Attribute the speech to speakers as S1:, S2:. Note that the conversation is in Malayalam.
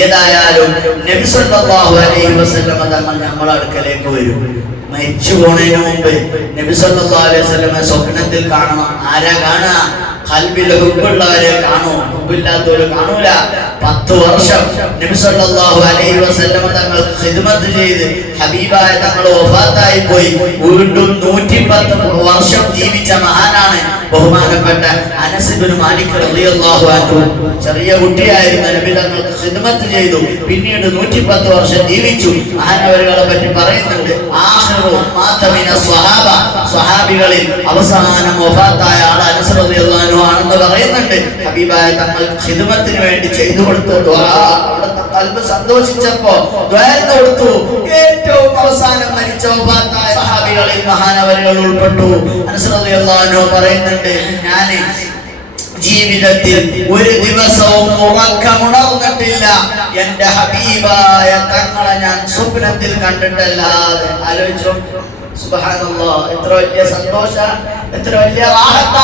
S1: ഏതായാലും നമ്മളെ അടുക്കലേക്ക് വരും. മരിച്ചു പോണതിന് മുമ്പ് നബി സല്ലല്ലാഹു അലൈഹി സ്വപ്നത്തിൽ കാണണം ആരാ കാണാ കൽബിൽ ഹുബുള്ളവരെ കാണൂ. ഹുബില്ലാത്തവരെ കാണൂല. പത്ത് വർഷം നബി സല്ലല്ലാഹു അലൈഹി വസല്ലമ തങ്ങൾ ഹിദ്മത്ത് ചെയ്ത് ഹബീബായ തങ്ങൾ വഫാത്തായി പോയി. വീണ്ടും 110 വർഷം ജീവിച്ച മഹാനാണ് ബഹുമാനപ്പെട്ട അനസ് ഇബ്നു മാലിക് റളിയല്ലാഹു അൻഹു ചെറിയ കുട്ടിയായിരുന്ന. നബി തങ്ങൾക്ക് ഖിദ്മത്ത് ചെയ്തു. പിന്നീട് 110 വർഷം ജീവിച്ചു. മഹാനവരുകളെ പറ്റി പറയുന്നുണ്ട് സ്വഹാബ സ്വഹാബികളിൽ അവസാന വഫാത്തായ ആൾ അനസ് റളിയല്ലാഹു ആണെന്ന് പറയുന്നുണ്ട്. ഹബീബായ തങ്ങൾ ഖിദ്മത്തിന് വേണ്ടി ചെയ്തു കൊടുത്തു. ദുആ അവിടുത്തെ കൽബ് സന്തോഷിച്ചപ്പോ ദ്വാരത്ത് കൊടുത്തു. ഏറ്റവും സഹാബികളിൽ മഹാനവരുകൾ ഉൾപ്പെട്ടു. അനസ് പറയുന്നുണ്ട് ഞാൻ ജീവിതത്തിൽ ഒരു ദിവസവും ഉറക്കമുണർന്നിട്ടില്ല. എന്റെ ഹബീബായ തങ്ങളെ ഞാൻ സ്വപ്നത്തിൽ കണ്ടിട്ടല്ലാതെ ആലോചിച്ചു. സുബ്ഹാനല്ലാഹ് എത്ര വലിയ സന്തോഷ എത്ര വലിയ റാഹത്ത.